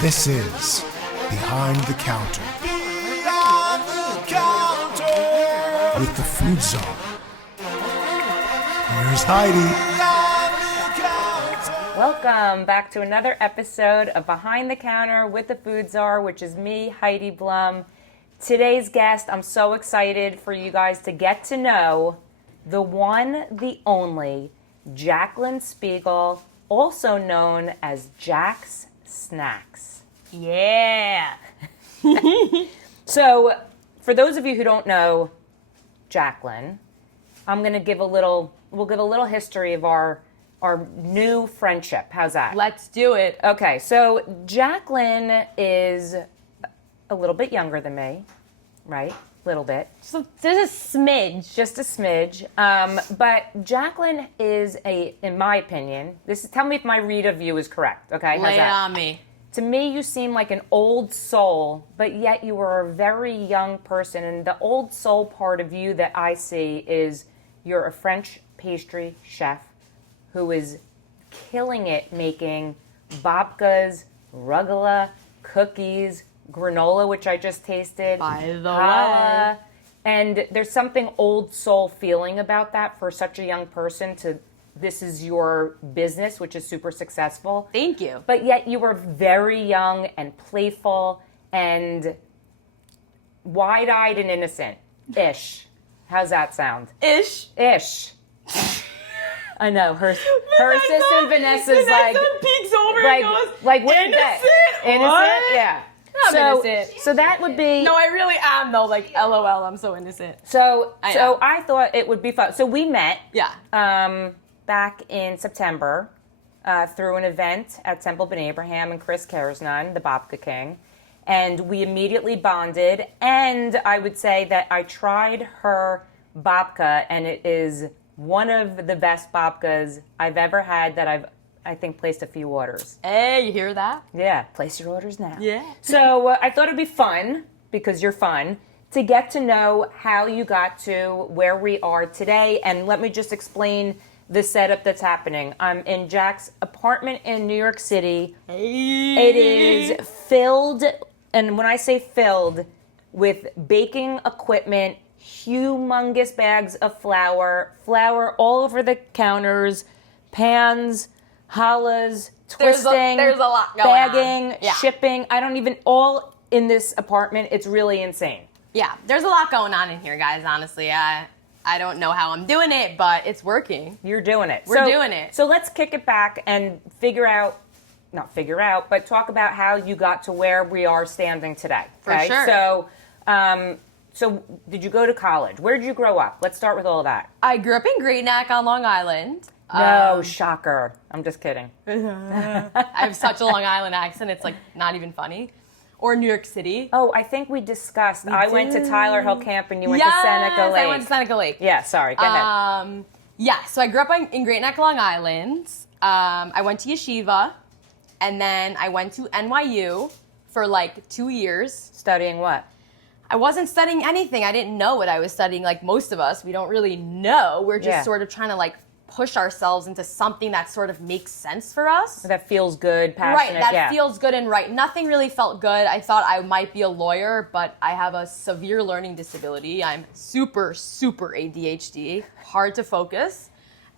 This is Behind the Counter. Behind the Counter. With the Food Czar. Here's Heidi. Welcome back to another episode of Behind the Counter with the Food Czar, which is me, Heidi Blum. Today's guest, I'm so excited for you guys to get to know the one, the only, Jacqueline Spiegel, also known as Jaxx Snax. Yeah. So, for those of you who don't know Jacqueline, I'm going to give we'll give a little history of our new friendship. How's that? Let's do it. Okay, so Jacqueline is a little bit younger than me, right? Little bit. So there's a smidge. Just a smidge. But Jacqueline is in my opinion, tell me if my read of you is correct, okay? How's Lay it that? on me. To me, you seem like an old soul, but yet you are a very young person. And the old soul part of you that I see is you're a French pastry chef who is killing it making babkas, rugelach, cookies, granola, which I just tasted. By the challah. way. And there's something old soul feeling about that for such a young person this is your business, which is super successful. Thank you. But yet you were very young and playful and wide-eyed and innocent-ish. How's that sound? Ish. I know her assistant Vanessa's like peeks over like and goes, like what is innocent? that? Innocent? What? Yeah. I'm innocent. So that would be No, I really am though. Like, LOL, I'm so innocent. So I am. I thought it would be fun. So we met Yeah. back in September through an event at Temple Ben Abraham and Chris Kersnan, the Babka King. And we immediately bonded. And I would say that I tried her babka, and it is one of the best babkas I've ever had that I think placed a few orders. Hey, you hear that? Yeah, place your orders now. Yeah. So I thought it'd be fun, because you're fun, to get to know how you got to where we are today. And let me just explain the setup that's happening. I'm in Jack's apartment in New York City. Hey. It is filled, and when I say filled, with baking equipment, humongous bags of flour all over the counters, pans, challahs, twisting, There's a lot going bagging, on. Yeah. shipping. All in this apartment. It's really insane. Yeah, there's a lot going on in here, guys, honestly. I don't know how I'm doing it, but it's working. You're doing it. We're doing it. So let's kick it back and but talk about how you got to where we are standing today. For sure. So did you go to college? Where did you grow up? Let's start with all of that. I grew up in Great Neck on Long Island. No, shocker. I'm just kidding. I have such a Long Island accent, it's like not even funny. Or New York City. Oh, I think we discussed. I went to Tyler Hill Camp and you went Yes, to Seneca Lake. I went to Seneca Lake. Yeah, sorry. Go ahead. Yeah, so I grew up in Great Neck, Long Island. I went to yeshiva, and then I went to NYU for like 2 years. Studying what? I wasn't studying anything. I didn't know what I was studying. Like most of us, we don't really know. We're just sort of trying to like push ourselves into something that sort of makes sense for us. That feels good, passionate. Right, that feels good and right. Nothing really felt good. I thought I might be a lawyer, but I have a severe learning disability. I'm super, super ADHD, hard to focus.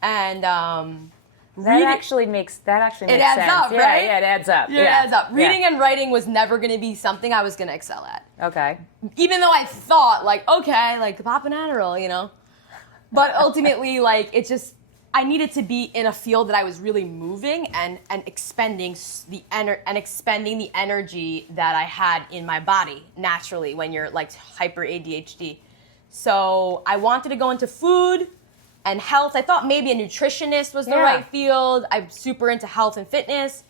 And That actually makes sense. It adds up, right? Yeah, it adds up. It adds up. Reading and writing was never going to be something I was going to excel at. Okay. Even though I thought, like, okay, like, pop an Adderall, you know? But ultimately, like, it just, I needed to be in a field that I was really moving and expending the energy that I had in my body naturally when you're, like, hyper ADHD. So I wanted to go into food and health. I thought maybe a nutritionist was the right field. I'm super into health and fitness.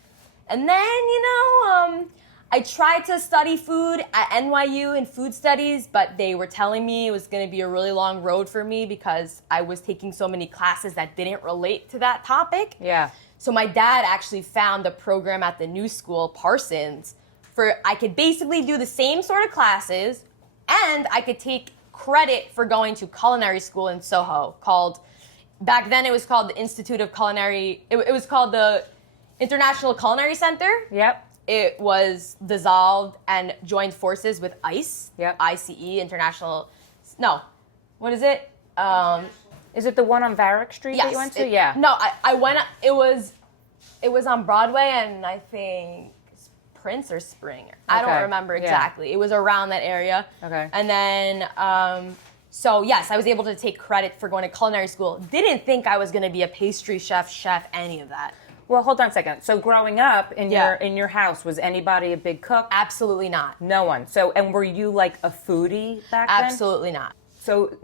And then, I tried to study food at NYU in food studies, but they were telling me it was going to be a really long road for me because I was taking so many classes that didn't relate to that topic. Yeah. So my dad actually found a program at the new school, Parsons, I could basically do the same sort of classes and I could take credit for going to culinary school in Soho back then it was called the Institute of Culinary, it was called the International Culinary Center. Yep. it was dissolved and joined forces with ICE. Yep. ICE, International. No, what is it? Is it the one on Varick Street that you went to? Yeah. No, I went. It was on Broadway, and I think Prince or Springer. I don't remember exactly. Yeah. It was around that area. Okay. And then, so yes, I was able to take credit for going to culinary school. Didn't think I was going to be a pastry chef, any of that. Well, hold on a second. So growing up in your house, was anybody a big cook? Absolutely not. No one. So, and were you like a foodie back then? Absolutely not. So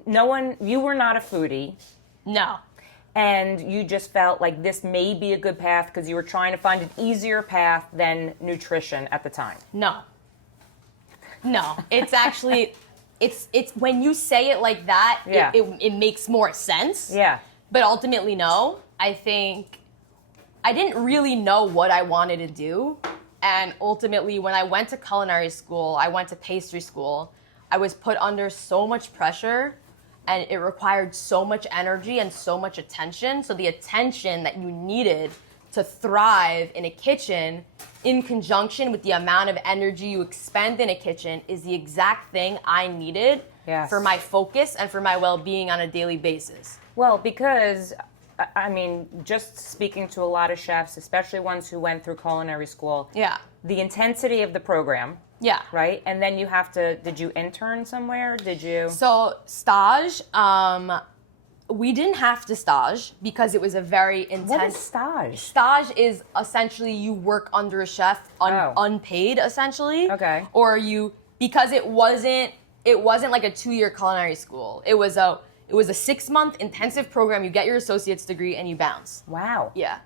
you were not a foodie. No. And you just felt like this may be a good path because you were trying to find an easier path than nutrition at the time. No. It's actually, it's when you say it like that, it makes more sense. Yeah. But ultimately, no. I think I didn't really know what I wanted to do. And ultimately, when I went to culinary school, I went to pastry school, I was put under so much pressure, and it required so much energy and so much attention. So the attention that you needed to thrive in a kitchen in conjunction with the amount of energy you expend in a kitchen is the exact thing I needed for my focus and for my well-being on a daily basis. Well, because, I mean, just speaking to a lot of chefs, especially ones who went through culinary school, the intensity of the program, right? And then you have to, did you intern somewhere? Did you? So stage, we didn't have to stage because it was a very intense. What is stage? Stage is essentially you work under a chef unpaid, essentially. Okay. Or because it wasn't like a 2-year culinary school. It was a 6-month intensive program. You get your associate's degree and you bounce. Wow. Yeah.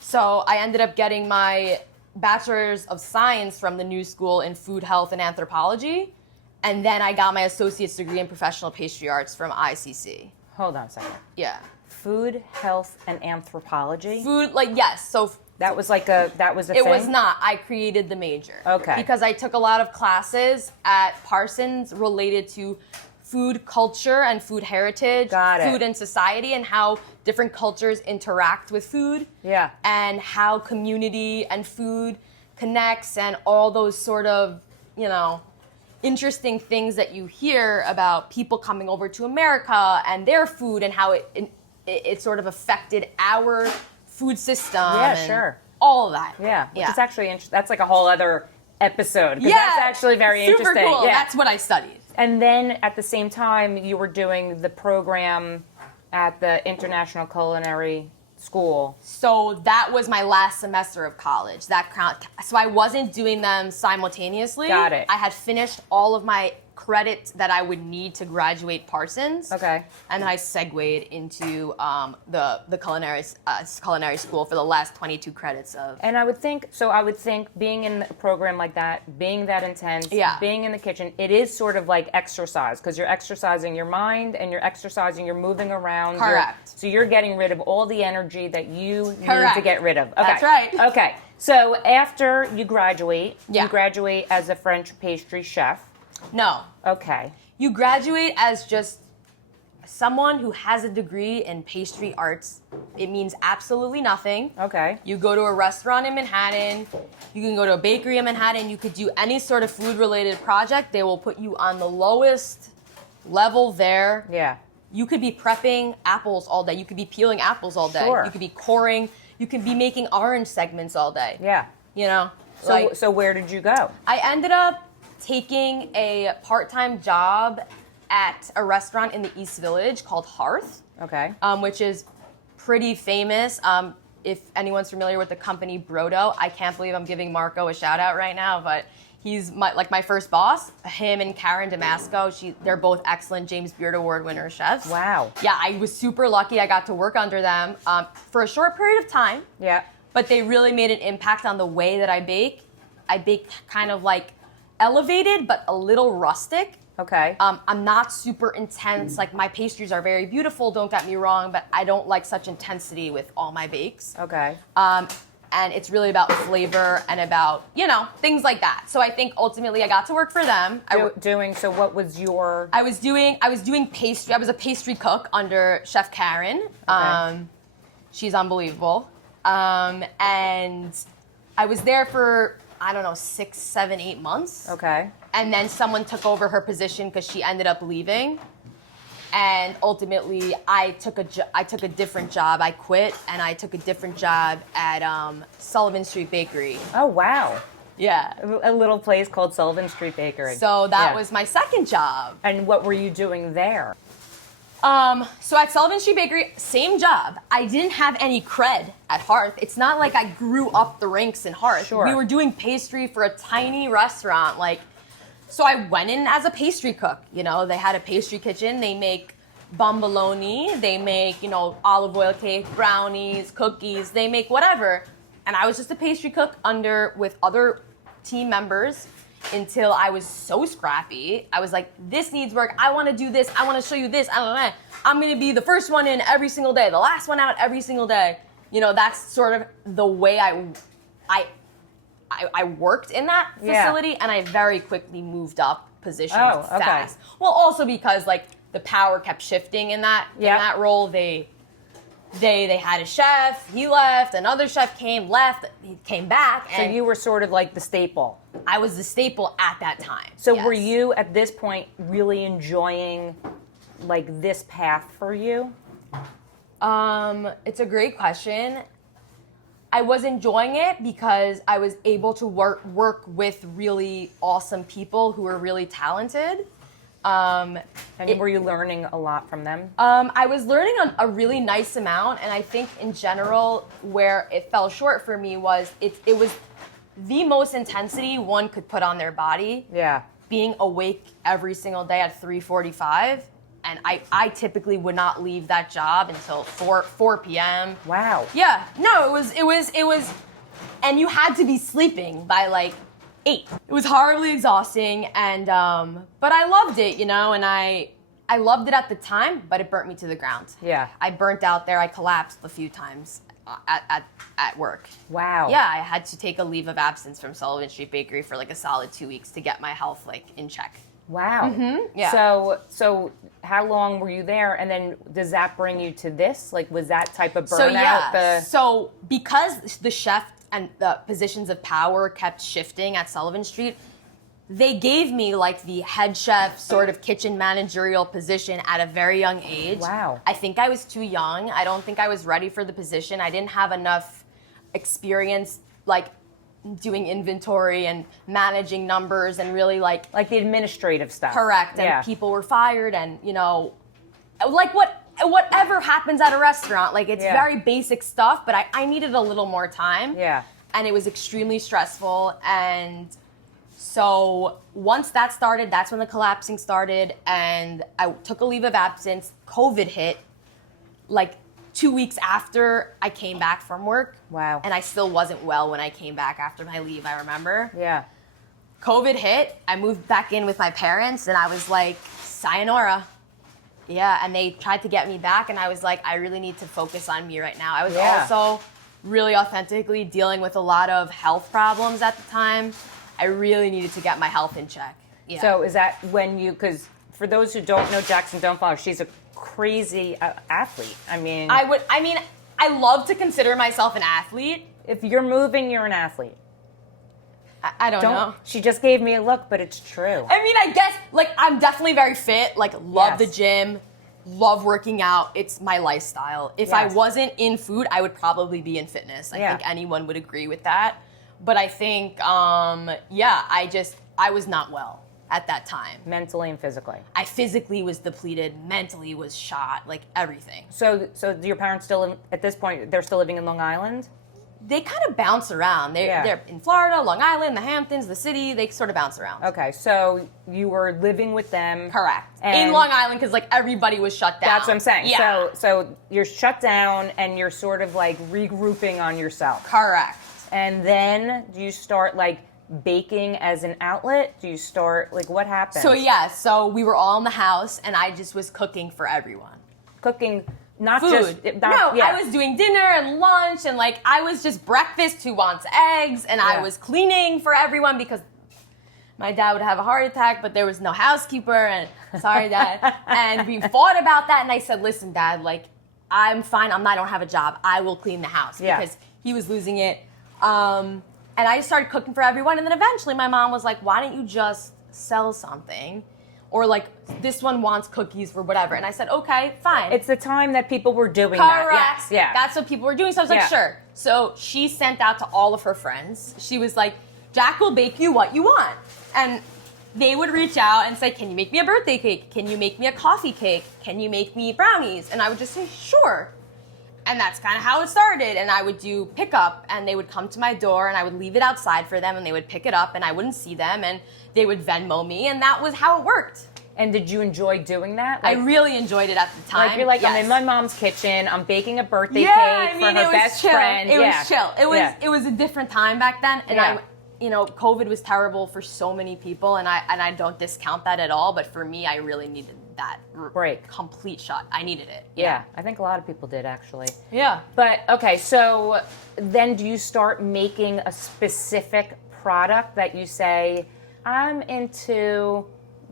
So I ended up getting my bachelor's of science from the new school in food, health, and anthropology. And then I got my associate's degree in professional pastry arts from ICC. Hold on a second. Yeah. Food, health, and anthropology? Food, yes. So that was a thing? It was not. I created the major. Okay. Because I took a lot of classes at Parsons related to food culture and food heritage, food and society, and how different cultures interact with food. Yeah. And how community and food connects and all those sort of, interesting things that you hear about people coming over to America and their food and how it sort of affected our food system. Yeah, and sure. All of that. Yeah. Which is actually interesting. That's like a whole other episode. Yeah. That's actually very super interesting. Cool. Yeah. That's what I studied. And then at the same time, you were doing the program at the International Culinary School. So that was my last semester of college. So I wasn't doing them simultaneously. Got it. I had finished all of my credits that I would need to graduate Parsons. Okay. And then I segued into the culinary school for the last 22 credits of. And I would think being in a program like that, being that intense, being in the kitchen, it is sort of like exercise because you're exercising your mind and you're moving around. Correct. So you're getting rid of all the energy that you need to get rid of. Okay. That's right. Okay. So after you graduate, you graduate as a French pastry chef. No. Okay. You graduate as just someone who has a degree in pastry arts. It means absolutely nothing. Okay. You go to a restaurant in Manhattan. You can go to a bakery in Manhattan. You could do any sort of food-related project. They will put you on the lowest level there. Yeah. You could be prepping apples all day. You could be peeling apples all day. Sure. You could be coring. You could be making orange segments all day. Yeah. So where did you go? I ended up taking a part-time job at a restaurant in the East Village called Hearth. Okay. Which is pretty famous. If anyone's familiar with the company Brodo, I can't believe I'm giving Marco a shout out right now, but he's my first boss. Him and Karen Damasco, they're both excellent James Beard Award winner chefs. Wow. Yeah, I was super lucky I got to work under them for a short period of time. Yeah. But they really made an impact on the way that I bake. I bake kind of like elevated, but a little rustic. Okay. I'm not super intense. Like, my pastries are very beautiful, don't get me wrong, but I don't like such intensity with all my bakes. Okay. And it's really about flavor and about, things like that. So I think ultimately I got to work for them. So what was your... I was doing pastry. I was a pastry cook under Chef Karen. Okay. She's unbelievable. And I was there for I don't know, 6, 7, 8 months. Okay. And then someone took over her position because she ended up leaving. And ultimately, I took a different job. I quit, and I took a different job at Sullivan Street Bakery. Oh, wow. Yeah. A little place called Sullivan Street Bakery. So that was my second job. And what were you doing there? So at Sullivan Street Bakery, same job. I didn't have any cred at Hearth. It's not like I grew up the ranks in Hearth. Sure. We were doing pastry for a tiny restaurant. So I went in as a pastry cook. You know, they had a pastry kitchen. They make bomboloni. They make, olive oil cake, brownies, cookies. They make whatever. And I was just a pastry cook with other team members until I was so scrappy. I was like, this needs work. I want to do this. I want to show you this. I don't know. I'm going to be the first one in every single day, the last one out every single day. That's sort of the way I worked in that facility, and I very quickly moved up positions fast. Well, also because the power kept shifting in that role. They had a chef, he left, another chef left, he came back. So you were sort of like the staple. I was the staple at that time. So were you at this point really enjoying this path for you? It's a great question. I was enjoying it because I was able to work with really awesome people who were really talented. Were you learning a lot from them? I was learning a really nice amount, and I think in general where it fell short for me was it was the most intensity one could put on their body. Yeah. Being awake every single day at 3:45, and I typically would not leave that job until 4 p.m. Wow. Yeah. No, it was, and you had to be sleeping by 8. It was horribly exhausting, and but I loved it, and I loved it at the time, but it burnt me to the ground. Yeah. I burnt out there. I collapsed a few times at work. Wow. Yeah, I had to take a leave of absence from Sullivan Street Bakery for a solid 2 weeks to get my health in check. Wow. Mm-hmm. Yeah. So how long were you there, and then does that bring you to this? Was that type of burnout? So because the chef and the positions of power kept shifting at Sullivan Street, they gave me the head chef sort of kitchen managerial position at a very young age. Wow. I think I was too young. I don't think I was ready for the position. I didn't have enough experience doing inventory and managing numbers and really the administrative stuff. Correct. And people were fired, and whatever happens at a restaurant, it's very basic stuff, but I needed a little more time. Yeah. And it was extremely stressful. And so once that started, that's when the collapsing started, and I took a leave of absence. COVID hit 2 weeks after I came back from work. Wow. And I still wasn't well when I came back after my leave, I remember. Yeah. COVID hit, I moved back in with my parents, and I was like, sayonara. Yeah, and they tried to get me back, and I was like, I really need to focus on me right now. I was also really authentically dealing with a lot of health problems at the time. I really needed to get my health in check. Yeah. So is that when because for those who don't know Jackson, don't follow, she's a crazy athlete. I love to consider myself an athlete. If you're moving, you're an athlete. I don't know. She just gave me a look, but it's true. I guess, I'm definitely very fit, love the gym, love working out. It's my lifestyle. If I wasn't in food, I would probably be in fitness. I think anyone would agree with that. But I think, I was not well at that time. Mentally and physically. I physically was depleted, mentally was shot, everything. So do your parents still, at this point, they're still living in Long Island? They kind of bounce around. They're in Florida, Long Island, the Hamptons, the city. They sort of bounce around. Okay, so you were living with them. Correct. In Long Island, because everybody was shut down. That's what I'm saying. Yeah. So you're shut down and you're sort of regrouping on yourself. Correct. And then do you start baking as an outlet? Do you start what happens? So we were all in the house, and I just was cooking for everyone. Cooking. Not food. Just I was doing dinner and lunch, and I was just breakfast, who wants eggs, and I was cleaning for everyone because my dad would have a heart attack, but there was no housekeeper, and sorry, Dad. And we fought about that, and I said, listen, Dad, I'm fine. I don't have a job. I will clean the house because he was losing it. And I just started cooking for everyone. And then eventually my mom was like, why don't you just sell something? Or like, this one wants cookies for whatever. And I said, okay, fine. It's the time that people were doing Correct. that. Yes, yeah. That's what people were doing. So I was like, sure. So she sent out to all of her friends. She was like, Jack will bake you what you want. And they would reach out and say, can you make me a birthday cake? Can you make me a coffee cake? Can you make me brownies? And I would just say, sure. And that's kind of how it started. And I would do pickup, and they would come to my door, and I would leave it outside for them, and they would pick it up, and I wouldn't see them, and they would Venmo me, and that was how it worked. And did you enjoy doing that? I really enjoyed it at the time. Like you're like, yes. I'm in my mom's kitchen. I'm baking a birthday cake I mean, for her best chill. friend. It was chill. It was a different time back then, and COVID was terrible for so many people, and I don't discount that at all. But for me, I really needed that break, complete shot. I needed it. Yeah, I think a lot of people did actually. Yeah. But okay, so then do you start making a specific product that you say, I'm into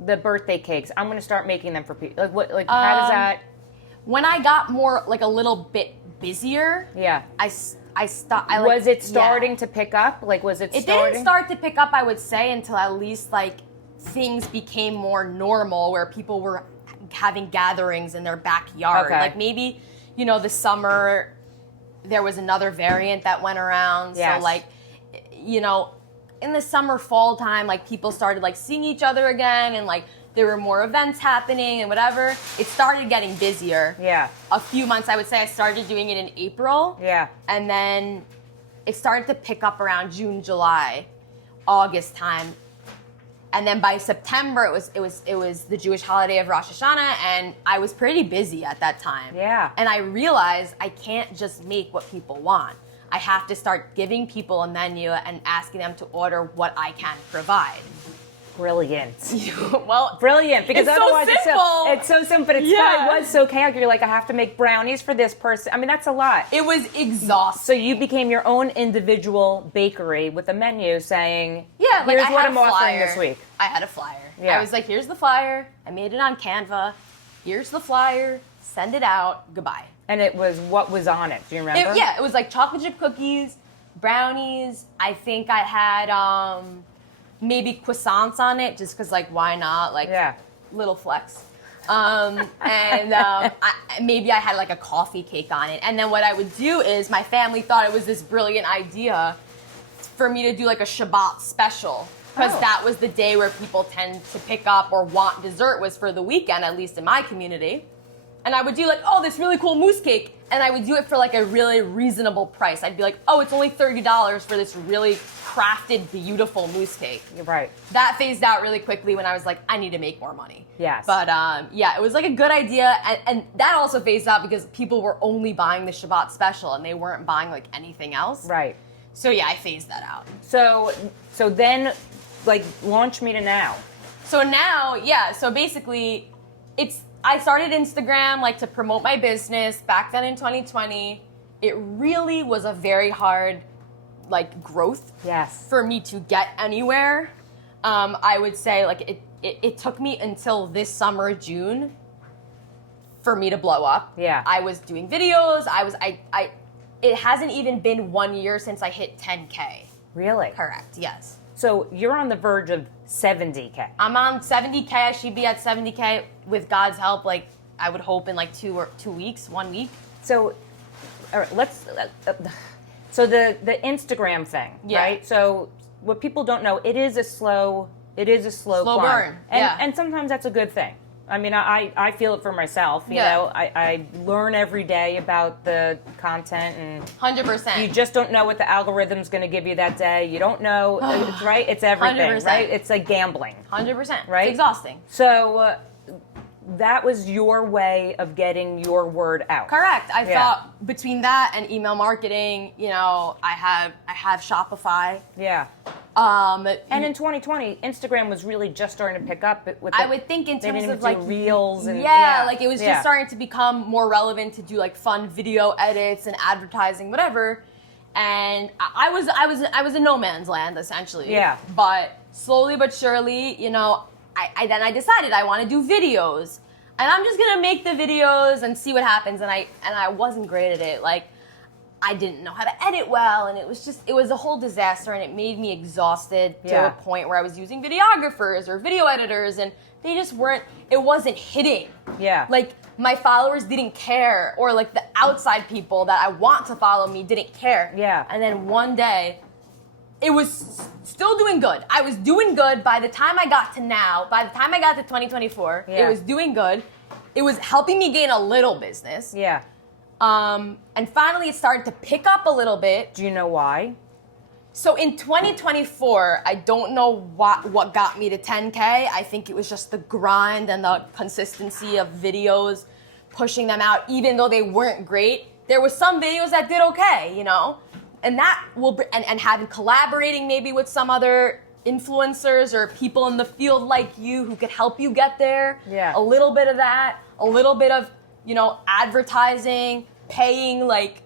the birthday cakes, I'm going to start making them for people? Like what? Like how does that? When I got more like a little bit busier, I stopped. Was it starting to pick up? Like was it? It starting? didn't start to pick up, I would say, until at least like things became more normal, where people were having gatherings in their backyard. Okay. Like maybe, the summer there was another variant that went around. Yes. So like, in the summer, fall time, like people started like seeing each other again, and like there were more events happening and whatever. It started getting busier. Yeah. A few months, I would say I started doing it in April. Yeah. And then it started to pick up around June, July, August time. And then by September, it was the Jewish holiday of Rosh Hashanah, and I was pretty busy at that time. Yeah. And I realized I can't just make what people want. I have to start giving people a menu and asking them to order what I can provide. Brilliant. Well, brilliant, because it's otherwise so simple. it's so simple, but it was so chaotic. You're like, I have to make brownies for this person. I mean, that's a lot. It was exhausting. So you became your own individual bakery with a menu saying, like here's I what had I'm a offering flyer. this week. I had a flyer. Yeah. I was like, here's the flyer. I made it on Canva. Here's the flyer. Send it out. Goodbye. And it was what was on it. Do you remember? It was like chocolate chip cookies, brownies. I think I had maybe croissants on it, just because, like, why not? Like, little flex. Maybe I had like a coffee cake on it. And then what I would do is, my family thought it was this brilliant idea for me to do like a Shabbat special, because that was the day where people tend to pick up or want dessert, was for the weekend, at least in my community. And I would do like, this really cool mousse cake, and I would do it for like a really reasonable price. I'd be like, it's only $30 for this really crafted, beautiful mousse cake. You're right. That phased out really quickly when I was like, I need to make more money. Yes. But it was like a good idea, and that also phased out because people were only buying the Shabbat special, and they weren't buying like anything else. Right. So yeah, I phased that out. So then, like, launch me to now. So now, so basically, I started Instagram like to promote my business back then in 2020. It really was a very hard like growth for me to get anywhere. I would say like it took me until this summer, June, for me to blow up. Yeah. I was doing videos. It hasn't even been 1 year since I hit 10K. Really? Correct, yes. So you're on the verge of 70K. I'm on 70K. I should be at 70K with God's help. Like, I would hope in like 1 week. So, all right, so the Instagram thing, right? So what people don't know, it is a slow climb. Burn. And sometimes that's a good thing. I mean, I feel it for myself. You know, I learn every day about the content, and 100%. You just don't know what the algorithm's going to give you that day. You don't know, right? It's everything, 100%. right? It's like gambling. 100%. Right? It's exhausting. So that was your way of getting your word out. Correct. I thought between that and email marketing, I have Shopify. Yeah. And in 2020, Instagram was really just starting to pick up. I would think in terms of like reels and like it was just starting to become more relevant to do like fun video edits and advertising, whatever. And I was in no man's land essentially. Yeah. But slowly but surely, I decided I want to do videos, and I'm just gonna make the videos and see what happens. And I wasn't great at it. Like, I didn't know how to edit well, and it was a whole disaster, and it made me exhausted to a point where I was using videographers or video editors, and they just it wasn't hitting. Yeah. Like, my followers didn't care, or like the outside people that I want to follow me didn't care. Yeah. And then one day, it was still doing good. I was doing good by the time I got to now. By the time I got to 2024, it was doing good. It was helping me gain a little business. Yeah. And finally, it started to pick up a little bit. Do you know why? So in 2024, I don't know what got me to 10K. I think it was just the grind and the consistency of videos, pushing them out, even though they weren't great. There was some videos that did okay, you know? And that will, and having collaborating maybe with some other influencers or people in the field like you who could help you get there. Yeah. A little bit of that, a little bit of, you know, advertising, paying like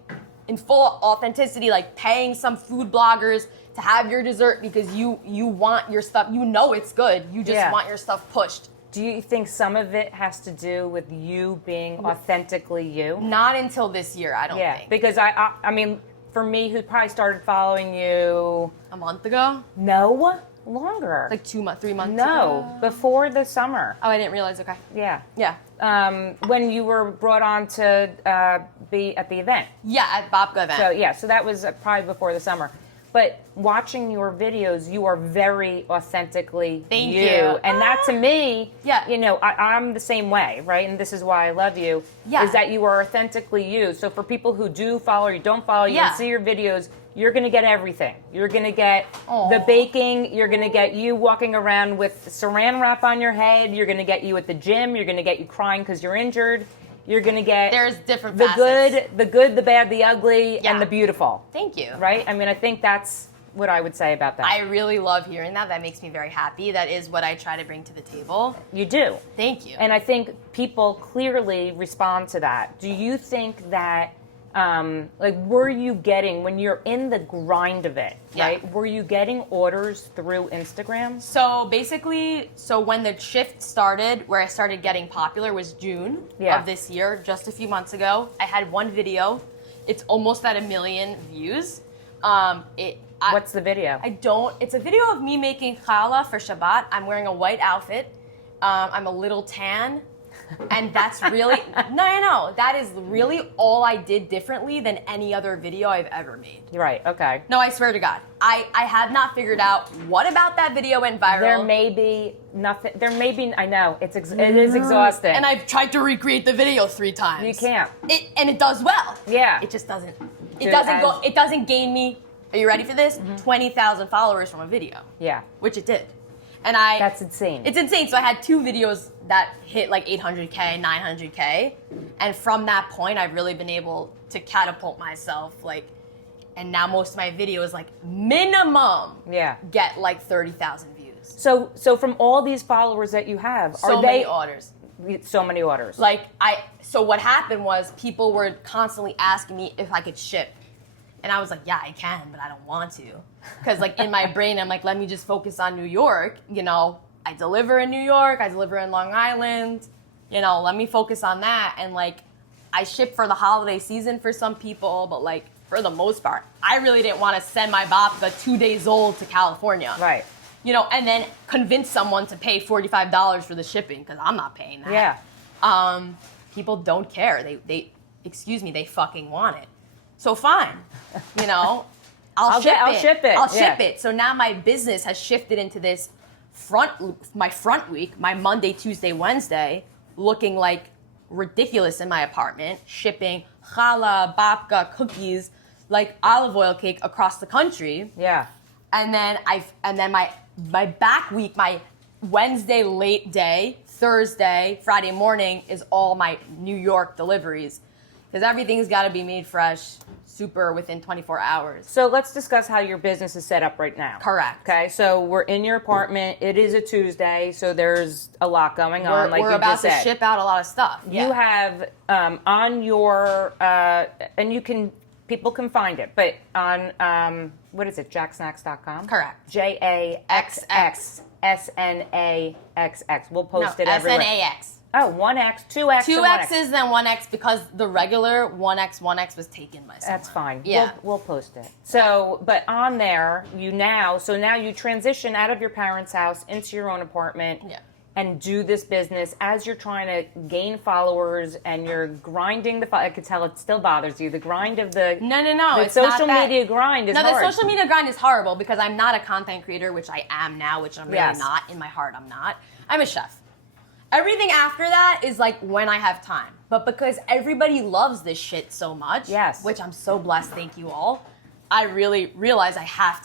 in full authenticity, like paying some food bloggers to have your dessert because you want your stuff, you know it's good. You just want your stuff pushed. Do you think some of it has to do with you being authentically you? Not until this year, I don't think. Because I mean, for me, who probably started following you a month ago? No, longer. Like 2 months, 3 months No, ago? before the summer. Oh, I didn't realize, okay. Yeah. Yeah. When you were brought on to be at the event. Yeah, at Babka event. So yeah, so that was probably before the summer. But watching your videos, you are very authentically Thank you. And that to me, Yeah. you know, I'm the same way, right? And this is why I love you, is that you are authentically you. So for people who do follow or you don't follow you and see your videos, you're going to get everything. You're going to get the baking. You're going to get you walking around with saran wrap on your head. You're going to get you at the gym. You're going to get you crying because you're injured. You're going to get there's different the facets. the good, the bad, the ugly, and the beautiful. Thank you. Right? I mean, I think that's what I would say about that. I really love hearing that. That makes me very happy. That is what I try to bring to the table. You do. Thank you. And I think people clearly respond to that. Do you think that, like, were you getting, when you're in the grind of it, right, were you getting orders through Instagram? So basically, when the shift started, where I started getting popular was June of this year, just a few months ago. I had one video. It's almost at 1 million views. What's the video? It's a video of me making challah for Shabbat. I'm wearing a white outfit. I'm a little tan. And that's really, no. That is really all I did differently than any other video I've ever made. Right, okay. No, I swear to God. I have not figured out what about that video went viral. There may be nothing, I know, it is exhausting. And I've tried to recreate the video 3 times. You can't. And it does well. Yeah. It just doesn't, it doesn't gain me, are you ready for this? 20,000 followers from a video. Yeah. Which it did. And that's insane. It's insane. So I had 2 videos that hit like 800K, 900K. And from that point, I've really been able to catapult myself. Like, and now most of my videos, like minimum, get like 30,000 views. So from all these followers that you have, so many orders. So many orders. Like so what happened was people were constantly asking me if I could ship. And I was like, yeah, I can, but I don't want to. Because like in my brain, I'm like, let me just focus on New York. You know, I deliver in New York, I deliver in Long Island. You know, let me focus on that. And like, I ship for the holiday season for some people, but like for the most part, I really didn't want to send my babka 2 days old to California. Right. You know, and then convince someone to pay $45 for the shipping, because I'm not paying that. Yeah. People don't care. They fucking want it. So fine, you know, I'll ship it. So now my business has shifted into this my front week, my Monday, Tuesday, Wednesday, looking like ridiculous in my apartment, shipping challah, babka, cookies, like olive oil cake across the country. Yeah. And then my back week, my Wednesday late day, Thursday, Friday morning is all my New York deliveries. Because everything's got to be made fresh, super within 24 hours. So let's discuss how your business is set up right now. Correct. Okay, so we're in your apartment. It is a Tuesday, so there's a lot going on, like you just said. We're about to ship out a lot of stuff. You have on your, and people can find it, but on, what is it, jaxsnax.com? Correct. JAXXSNAXX. We'll post it everywhere. SNAX. Oh, 1X, 2X, Two and 1X. X's, then 1X because the regular 1X was taken by someone. That's fine. Yeah. We'll post it. So, but on there, now you transition out of your parents' house into your own apartment. Yeah. And do this business as you're trying to gain followers and you're grinding I could tell it still bothers you. The grind of the No. the It's social not that. media grind is No, hard. the social media grind is horrible because I'm not a content creator, which I am now, which I'm really Yes. not. In my heart, I'm not. I'm a chef. Everything after that is like when I have time. But because everybody loves this shit so much, Yes. which I'm so blessed, thank you all, I really realize it has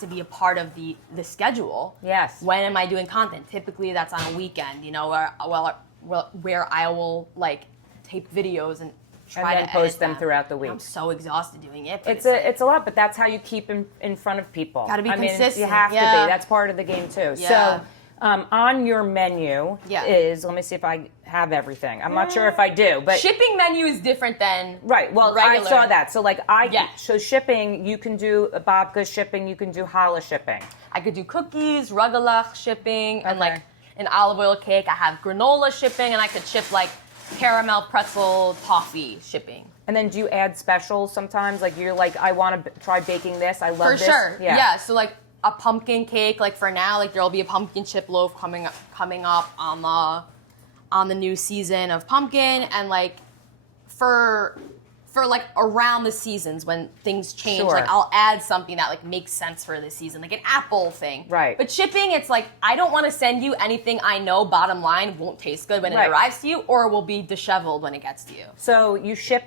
to be a part of the schedule. Yes. When am I doing content? Typically that's on a weekend, where I will like tape videos and try then to post edit them throughout the week. I'm so exhausted doing it. But It's a lot, but that's how you keep in front of people. Gotta be consistent, You have to yeah. be. That's part of the game too. Yeah. So on your menu Yeah. is, let me see if I have everything. I'm not sure if I do, but shipping menu is different than right. Well, regular. I saw that. So Yeah. so shipping, you can do Babkas shipping, you can do challah shipping. I could do cookies, rugelach shipping, and Okay. like an olive oil cake. I have granola shipping, and I could ship like caramel pretzel toffee shipping. And then do you add specials sometimes? Like you're like, I want to try baking this. I love For this. sure. Yeah. So like a pumpkin cake, like for now, like there'll be a pumpkin chip loaf coming up on the new season of pumpkin, and like for like around the seasons when things change, Sure. like I'll add something that like makes sense for the season, like an apple thing. Right. But shipping, it's like I don't want to send you anything I know bottom line won't taste good when Right. it arrives to you, or will be disheveled when it gets to you. So you ship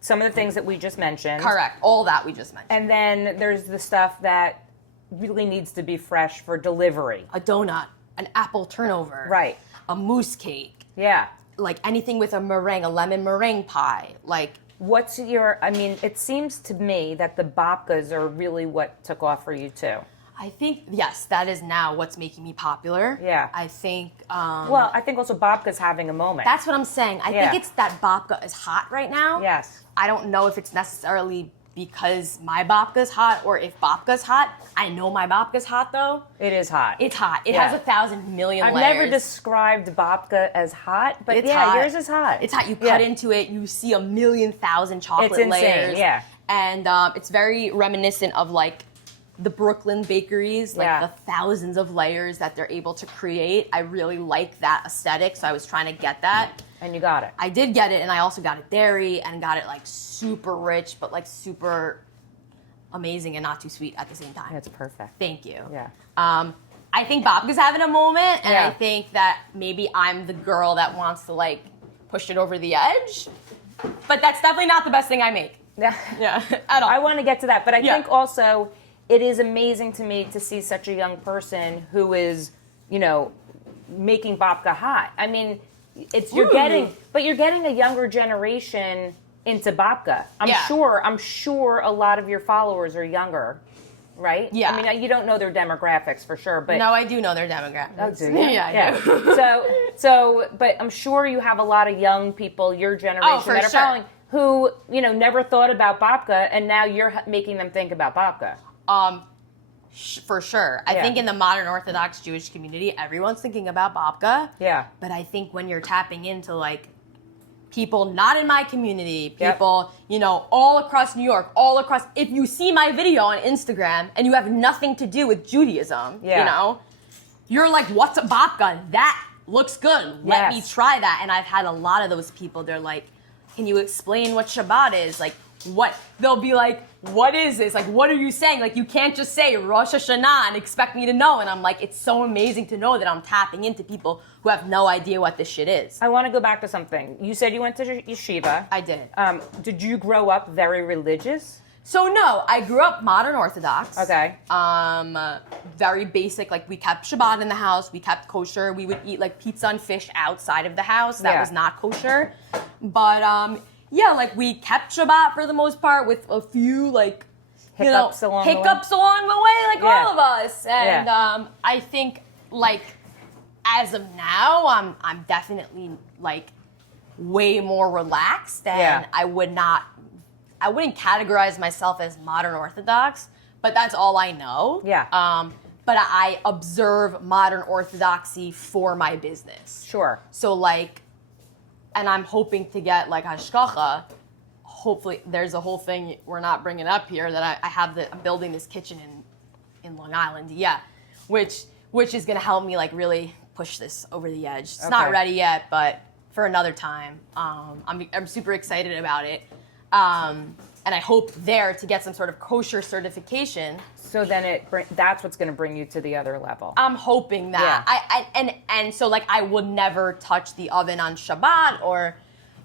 some of the things that we just mentioned. Correct. All that we just mentioned. And then there's the stuff that really needs to be fresh for delivery. A donut, an apple turnover. Right. A mousse cake. Yeah. Like anything with a meringue, a lemon meringue pie. Like, What's it seems to me that the babkas are really what took off for you too. I think, yes, that is now what's making me popular. Yeah. I think, Well, I think also babka's having a moment. that's what I'm saying. I Yeah. think it's that babka is hot right now. Yes. I don't know if it's necessarily because my babka's hot or if babka's hot. I know my babka's hot though. It is hot. It's hot. It Yeah. has 1,000 million I've layers. never described babka as hot, but It's yeah, hot. yours is hot. It's hot. You Yeah. cut into it, you see 1,000,000 chocolate It's insane, layers. yeah. And it's very reminiscent of like the Brooklyn bakeries, like Yeah. the thousands of layers that they're able to create. I really like that aesthetic, so I was trying to get that. And you got it. I did get it, and I also got it dairy and got it like super rich, but like super amazing and not too sweet at the same time. It's perfect. Thank you. Yeah. I think Babka's having a moment, and Yeah. I think that maybe I'm the girl that wants to like push it over the edge. But that's definitely not the best thing I make. Yeah. Yeah, at all. I want to get to that, but I Yeah. think also it is amazing to me to see such a young person who is, making babka hot. I mean, you're getting a younger generation into babka. Yeah. I'm sure a lot of your followers are younger, right? Yeah. I mean, you don't know their demographics for sure, but No, I do know their demographics. Oh, do you? Yeah, I do. But I'm sure you have a lot of young people, your generation, for that are sure. following, who never thought about babka, and now you're making them think about babka. For sure. I Yeah. think in the modern Orthodox Jewish community, everyone's thinking about babka. Yeah. But I think when you're tapping into like people not in my community, Yep. people, all across New York, if you see my video on Instagram and you have nothing to do with Judaism, Yeah. you're like, what's a babka? That looks good. Let me Yes. try that. And I've had a lot of those people, they're like, can you explain what Shabbat is? Like, what? They'll be like, what is this? Like, what are you saying? Like, you can't just say Rosh Hashanah and expect me to know. And I'm like, it's so amazing to know that I'm tapping into people who have no idea what this shit is. I want to go back to something. You said you went to yeshiva. I did. Did you grow up very religious? So no, I grew up modern Orthodox. Okay. Very basic. Like we kept Shabbat in the house. We kept kosher. We would eat like pizza and fish outside of the house. That Yeah. was not kosher. But yeah, like we kept Shabbat for the most part with a few like Hiccups along the way? along the way, like Yeah. all of us. And Yeah. I think like as of now, I'm definitely like way more relaxed, and Yeah. I wouldn't categorize myself as modern Orthodox, but that's all I know. Yeah. but I observe modern orthodoxy for my business. Sure. So like, and I'm hoping to get like hashgacha. Hopefully, there's a whole thing we're not bringing up here that I'm building this kitchen in Long Island, which is gonna help me like really push this over the edge. It's not ready yet, but for another time. I'm super excited about it, and I hope there to get some sort of kosher certification. So then that's what's going to bring you to the other level. I'm hoping that. Yeah. And so like I would never touch the oven on Shabbat or,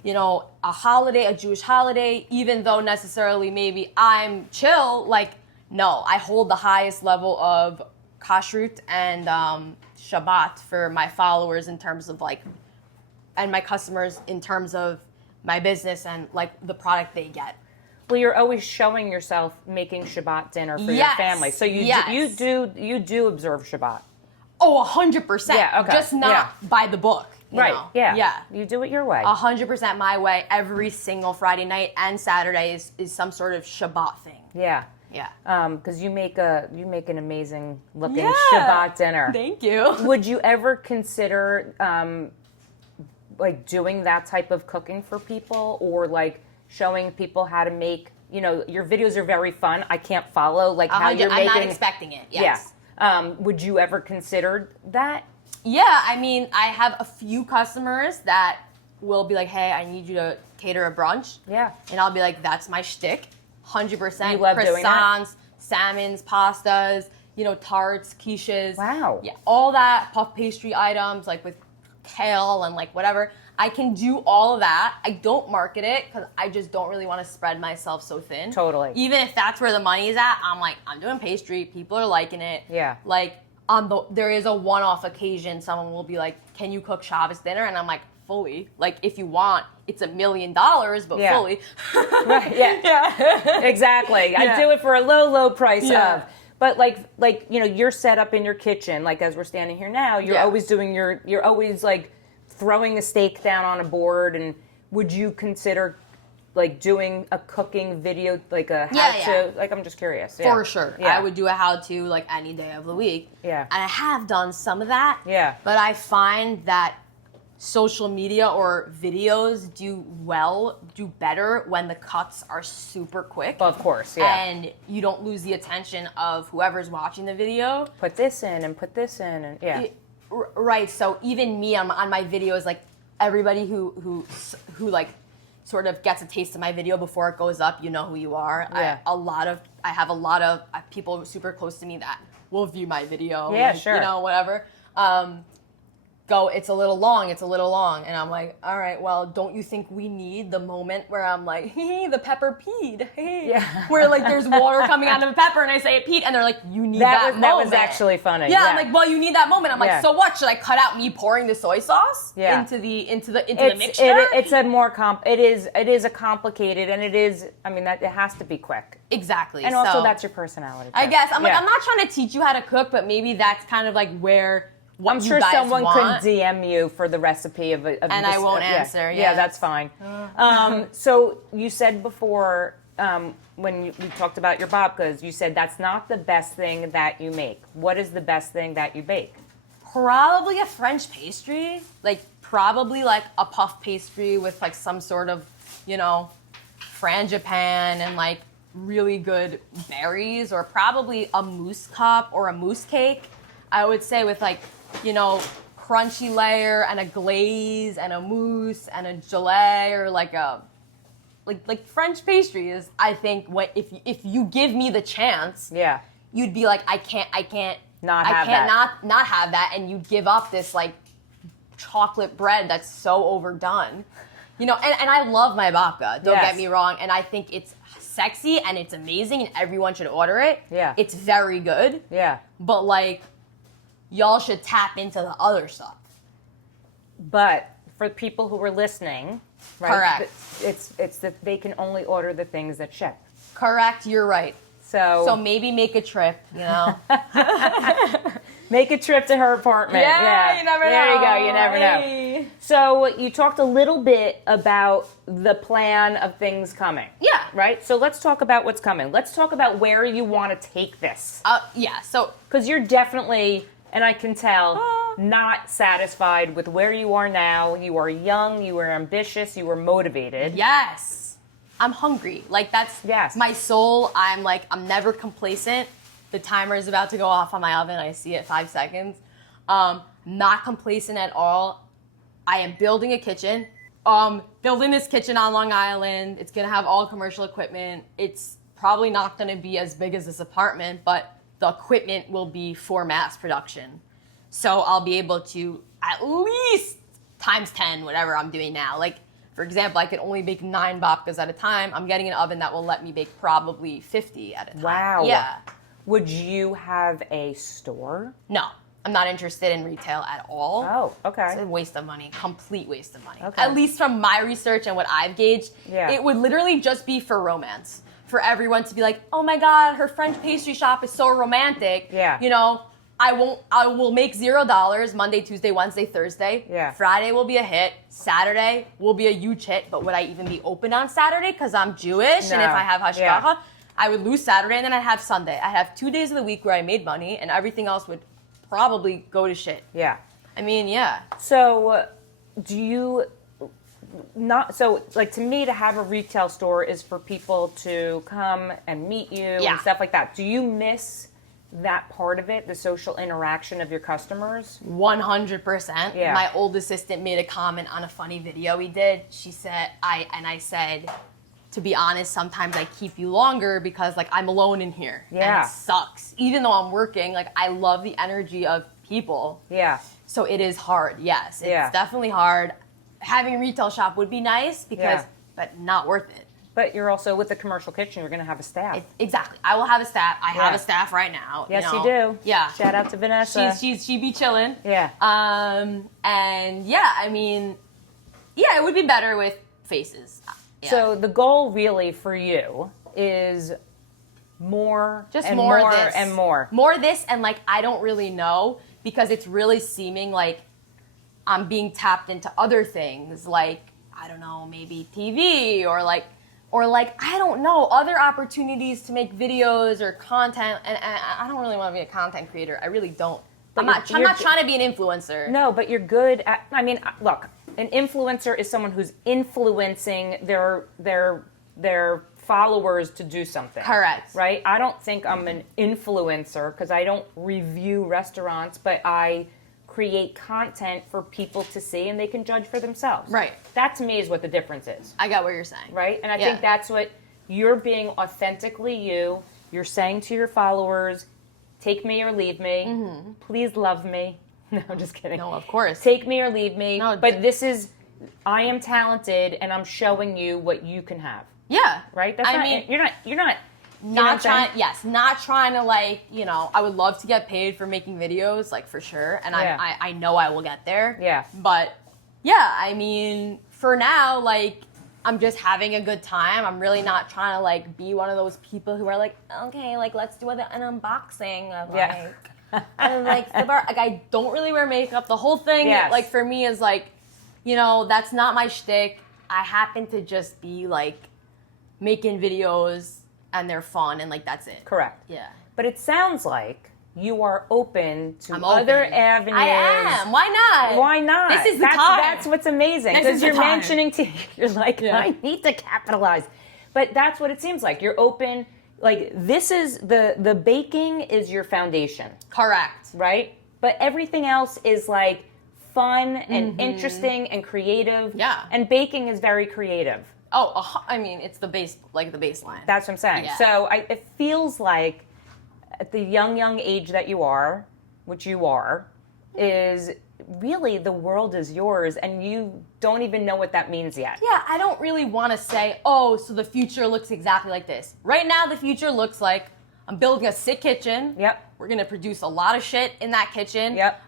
you know, a Jewish holiday, even though necessarily maybe I'm chill. Like, no, I hold the highest level of kashrut and Shabbat for my followers in terms of like, and my customers in terms of my business and like the product they get. Well, you're always showing yourself making Shabbat dinner for your family, so you do observe Shabbat. Oh, 100%. Yeah, okay. Just not by the book. You know? Yeah. You do it your way. 100% my way. Every single Friday night and Saturday is some sort of Shabbat thing. Yeah. Yeah. Because you make an amazing looking Shabbat dinner. Thank you. Would you ever consider like doing that type of cooking for people, or like showing people how to make? You know, your videos are very fun. I can't follow like how you're making. I'm not expecting it. Yes. Yeah. Would you ever consider that? Yeah. I mean, I have a few customers that will be like, "Hey, I need you to cater a brunch." Yeah. And I'll be like, "That's my shtick." 100%. You love doing that? Croissants, salmons, pastas, you know, tarts, quiches. Wow. Yeah, all that, puff pastry items, like with kale and like whatever. I can do all of that. I don't market it because I just don't really want to spread myself so thin. Totally. Even if that's where the money is at, I'm like, I'm doing pastry. People are liking it. Yeah. Like, there is a one-off occasion, someone will be like, can you cook Shabbos dinner? And I'm like, fully. Like, if you want, it's $1 million, but fully. Right, yeah. Exactly. Yeah. I do it for a low price Yeah. of. But like you know, you're set up in your kitchen, like as we're standing here now, you're always doing you're always like throwing a steak down on a board. And would you consider like doing a cooking video, like a how-to? Like, I'm just curious. Yeah. For sure. Yeah. I would do a how-to like any day of the week. Yeah. And I have done some of that. Yeah. But I find that social media or videos do better when the cuts are super quick. Of course, yeah. And you don't lose the attention of whoever's watching the video. Put this in and put this in, and yeah. Right. So even me on my videos, like everybody who like sort of gets a taste of my video before it goes up, you know who you are. Yeah. I have a lot of people super close to me that will view my video. Yeah, like, sure. You know, whatever. Go, it's a little long, and I'm like, all right, well, don't you think we need the moment where I'm like, hey, the pepper peed, hey, Yeah. where like there's water coming out of the pepper, and I say it peed, and they're like, you need that moment. That was actually funny. Yeah, I'm like, well, you need that moment. I'm like, Yeah. so what? Should I cut out me pouring the soy sauce into the mixture? It's a more it is a complicated, and it is. I mean, that it has to be quick. Exactly. And also, that's your personality. I too. guess I'm like, Yeah. I'm not trying to teach you how to cook, but maybe that's kind of like where. I'm sure someone could DM you for the recipe of and I won't answer. Yeah, that's fine. So you said before when we talked about your babkas, you said that's not the best thing that you make. What is the best thing that you bake? Probably a French pastry, like probably like a puff pastry with like some sort of, you know, frangipan and like really good berries, or probably a mousse cup or a mousse cake. I would say with like, you know, crunchy layer and a glaze and a mousse and a gelée, or like a like French pastry is, I think, what if you give me the chance, Yeah. you'd be like, I can't not have that, and you'd give up this like chocolate bread that's so overdone, you know. And I love my babka, don't get me wrong, and I think it's sexy and it's amazing and everyone should order it. Yeah. It's very good. Yeah. But like, y'all should tap into the other stuff. But for people who are listening, right? Correct. It's that they can only order the things that ship. Correct, you're right. So maybe make a trip, you know. Make a trip to her apartment. Yeah, you never know. There you go. You never Hey. know. So you talked a little bit about the plan of things coming. Yeah. Right? So let's talk about what's coming. Let's talk about where you want to take this. Yeah, so... Because you're definitely, and I can tell, not satisfied with where you are now. You are young, you are ambitious, you are motivated. Yes. I'm hungry. Like, that's my soul. I'm never complacent. The timer is about to go off on my oven. I see it 5 seconds. Not complacent at all. I am building a kitchen. Building this kitchen on Long Island. It's gonna have all commercial equipment. It's probably not gonna be as big as this apartment, but the equipment will be for mass production. So I'll be able to at least times 10 whatever I'm doing now. Like, for example, I could only bake 9 babkas at a time. I'm getting an oven that will let me bake probably 50 at a time. Wow. Yeah. Would you have a store? No. I'm not interested in retail at all. Oh, okay. It's a waste of money, complete waste of money. Okay. At least from my research and what I've gauged, Yeah. it would literally just be for romance. For everyone to be like, oh my God, her French pastry shop is so romantic. Yeah. You know, I will make $0 Monday, Tuesday, Wednesday, Thursday. Yeah. Friday will be a hit. Saturday will be a huge hit. But would I even be open on Saturday? Because I'm Jewish and if No. I have hashgacha, Yeah. I would lose Saturday and then I'd have Sunday. I'd have 2 days of the week where I made money and everything else would probably go to shit. Yeah. I mean, yeah. So, do you not? So, like, to me, to have a retail store is for people to come and meet you and stuff like that. Do you miss that part of it, the social interaction of your customers? 100%. Yeah. My old assistant made a comment on a funny video we did. She said, I said, to be honest, sometimes I keep you longer because, like, I'm alone in here. Yeah. And it sucks. Even though I'm working, like, I love the energy of people. Yeah. So it is hard, yes. It's Yeah. definitely hard. Having a retail shop would be nice because, but not worth it. But you're also with the commercial kitchen. You're going to have a staff. Exactly. I will have a staff. I have Yeah. a staff right now. Yes, you know. do. Yeah. Shout out to Vanessa. She be chilling. Yeah. And yeah, I mean, yeah, it would be better with faces. Yeah. So the goal really for you is more, just and more more this and more. More this, and like I don't really know because it's really seeming like I'm being tapped into other things, like I don't know, maybe TV or like I don't know, other opportunities to make videos or content. And I don't really want to be a content creator. I really don't. I'm not trying to be an influencer. No, but you're good at. I mean, look, an influencer is someone who's influencing their followers to do something. Correct. Right? I don't think I'm an influencer because I don't review restaurants, but I create content for people to see and they can judge for themselves. Right. That to me is what the difference is. I got what you're saying. Right? And I think that's what you're being authentically you. You're saying to your followers, take me or leave me. Mm-hmm. Please love me. No, I'm just kidding. No, of course. Take me or leave me. No, but this is, I am talented and I'm showing you what you can have. Yeah. Right? That's I not, mean, you're not, you know not trying, not trying to like, you know, I would love to get paid for making videos, like for sure. And I know I will get there. Yeah. But yeah, I mean, for now, like, I'm just having a good time. I'm really not trying to like be one of those people who are like, okay, like let's do an unboxing of and like the bar. Like I don't really wear makeup. The whole thing, like for me, is like, you know, that's not my shtick. I happen to just be like making videos and they're fun and like that's it. Correct. Yeah. But it sounds like you are open to I'm other open. avenues. I am. Why not? Why not? This is the time. That's what's amazing. This Because is the you're time. mentioning to you're like, I need to capitalize. But that's what it seems like. You're open. Like this is the baking is your foundation. Correct. Right? But everything else is like fun and interesting and creative. Yeah. And baking is very creative. Oh, I mean, it's the base, like the baseline. That's what I'm saying. Yeah. So it feels like at the young age that you are, which you are, is really the world is yours and you don't even know what that means yet. Yeah, I don't really want to say, oh, so the future looks exactly like this. Right now, the future looks like I'm building a sick kitchen. Yep. We're gonna produce a lot of shit in that kitchen. Yep.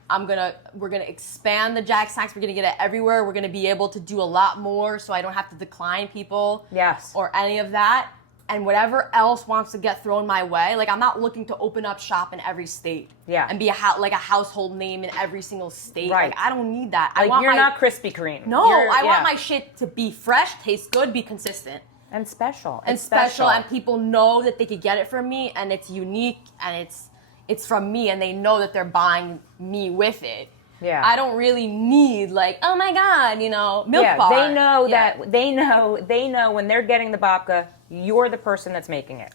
We're gonna expand the Jaxx Snax. We're gonna get it everywhere. We're gonna be able to do a lot more, so I don't have to decline people. Yes. Or any of that. and whatever else wants to get thrown my way. Like, I'm not looking to open up shop in every state. Yeah. And be a household name in every single state. Right. Like, I don't need that. Like, you're not Krispy Kreme. No, You're- I want yeah. my shit to be fresh, taste good, be consistent. And special. And It's special, and people know that they could get it from me, and it's unique, and it's from me, and they know that they're buying me with it. Yeah. I don't really need, like, oh my God, you know, milk Yeah, bar. they know Yeah. that they know when they're getting the babka, you're the person that's making it.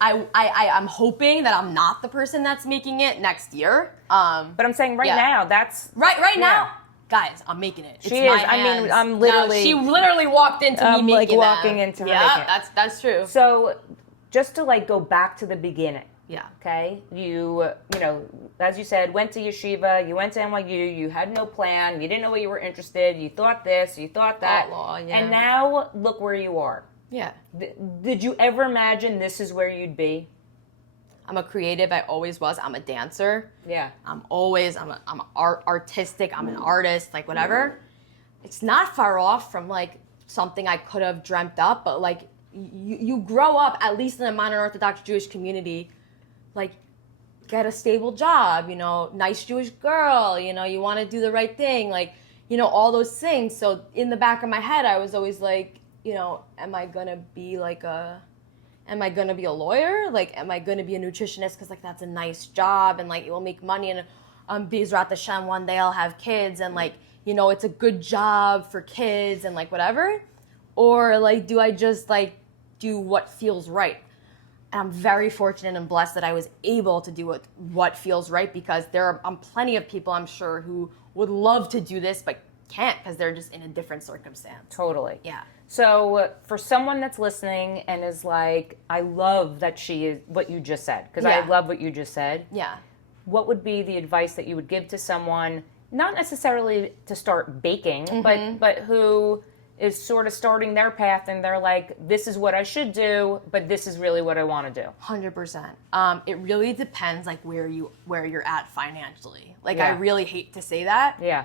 I'm hoping that I'm not the person that's making it next year. But I'm saying right Yeah. now, that's Right yeah. now, guys, I'm making it. She It's is. my I mean, hands. I'm literally- No, she literally walked into me I'm, like, making walking them. into her Yeah, making it. that's true. So just to like go back to the beginning. Yeah. Okay, you know, as you said, went to yeshiva, you went to NYU, you had no plan, you didn't know what you were interested, you thought this, you thought that, Law, yeah. and now look where you are. Yeah. Did you ever imagine this is where you'd be? I'm a creative. I always was. I'm a dancer. Yeah. I'm artistic. I'm an artist, like whatever. It's not far off from like something I could have dreamt up, but like you grow up, at least in the modern Orthodox Jewish community, like get a stable job, you know, nice Jewish girl, you know, you want to do the right thing, like, you know, all those things. So in the back of my head, I was always like, you know, am I gonna be a lawyer? Like, am I gonna be a nutritionist? Because like that's a nice job and like it will make money, and Bezrat Hashem, one day I'll have kids, and like, you know, it's a good job for kids and like whatever. Or like, do I just like do what feels right? And I'm very fortunate and blessed that I was able to do what feels right, because there are plenty of people, I'm sure, who would love to do this but can't because they're just in a different circumstance. Totally. Yeah. So for someone that's listening and is like, I love that she is what you just said, because Yeah. I love what you just said. Yeah. What would be the advice that you would give to someone, not necessarily to start baking, but who is sort of starting their path and they're like, this is what I should do, but this is really what I want to do? 100%. It really depends like where you're at financially. Like, Yeah. I really hate to say that. Yeah.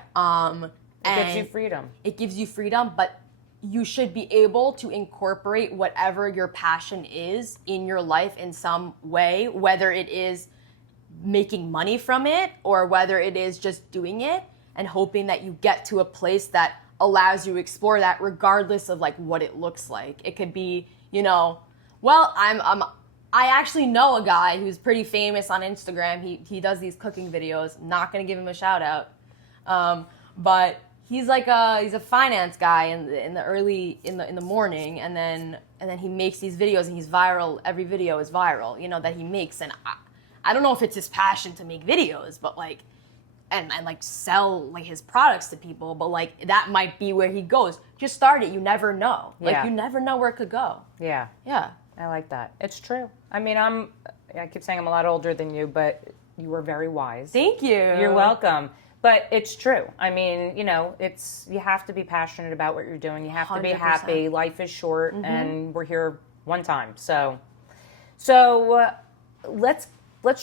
It gives you And freedom. It gives you freedom, but you should be able to incorporate whatever your passion is in your life in some way, whether it is making money from it or whether it is just doing it and hoping that you get to a place that allows you to explore that regardless of like what it looks like. It could be, you know, well, I actually know a guy who's pretty famous on Instagram. He does these cooking videos. Not gonna give him a shout out, but he's like he's a finance guy in the morning, and then he makes these videos and he's viral. Every video is viral, you know, that he makes, and I don't know if it's his passion to make videos, but like. And like sell like his products to people, but like that might be where he goes. Just start it. You never know. Like Yeah. you never know where it could go. Yeah. Yeah. I like that. It's true. I mean, I keep saying I'm a lot older than you, but you were very wise. Thank you. You're welcome. But it's true. I mean, you know, you have to be passionate about what you're doing. You have to be 100%. happy. Life is short, and we're here one time. So let's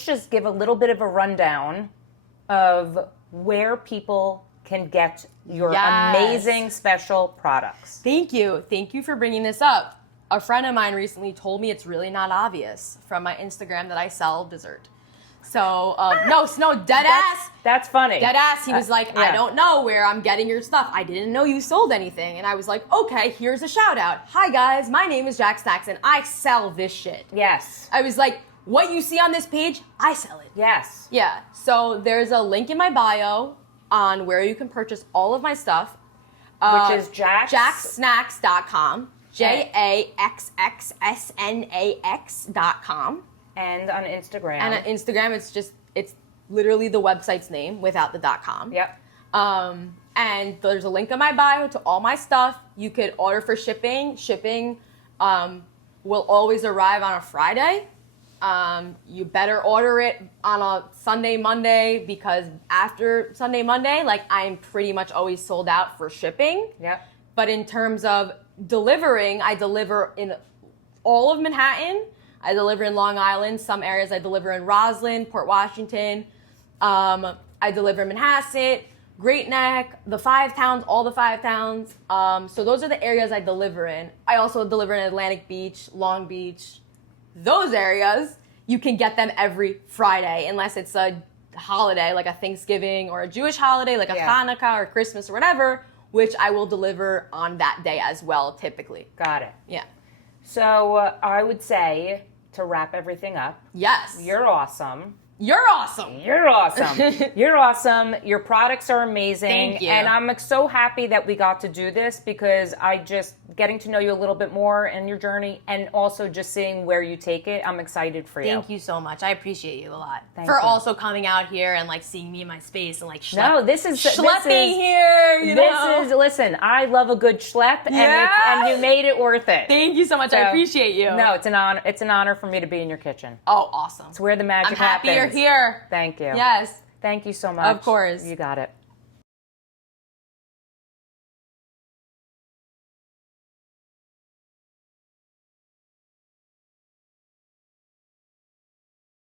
just give a little bit of a rundown of where people can get your Yes. amazing special products. Thank you. Thank you for bringing this up. A friend of mine recently told me it's really not obvious from my Instagram that I sell dessert. So, no, dead ass. That's funny. Dead ass. He was like, yeah. I don't know where I'm getting your stuff. I didn't know you sold anything. And I was like, okay, here's a shout out. Hi guys, my name is Jaxx Snax and I sell this shit. Yes. I was like, what you see on this page, I sell it. Yes. Yeah. So there's a link in my bio on where you can purchase all of my stuff. Which is JaxxSnax.com. JaxxSnax.com. And on Instagram. And on Instagram, it's literally the website's name without the .com. Yep. And there's a link in my bio to all my stuff. You could order for shipping. Shipping will always arrive on a Friday. You better order it on a Sunday, Monday, because after Sunday, Monday, like I'm pretty much always sold out for shipping. Yep. But in terms of delivering, I deliver in all of Manhattan. I deliver in Long Island. Some areas I deliver in Roslyn, Port Washington. I deliver in Manhasset, Great Neck, the 5 towns, all the 5 towns. So those are the areas I deliver in. I also deliver in Atlantic Beach, Long Beach. Those areas, you can get them every Friday, unless it's a holiday, like a Thanksgiving or a Jewish holiday, like a Hanukkah or Christmas or whatever, which I will deliver on that day as well, typically. Got it. Yeah. So I would say, to wrap everything up, Yes. you're awesome. You're awesome. You're awesome. You're awesome. Your products are amazing. Thank you. And I'm so happy that we got to do this, because I just getting to know you a little bit more in your journey, and also just seeing where you take it. I'm excited for you. Thank you so much. I appreciate you a lot. Thank for you. also coming out here and like seeing me in my space and like No, this is schlepping here. You know? This is listen. I love a good schlep, and you made it worth it. Thank you so much. I appreciate you. No, it's an honor. It's an honor for me to be in your kitchen. Oh, awesome. It's where the magic I'm happy happens. you're here. Thank you. Yes. Thank you so much. Of course. You got it.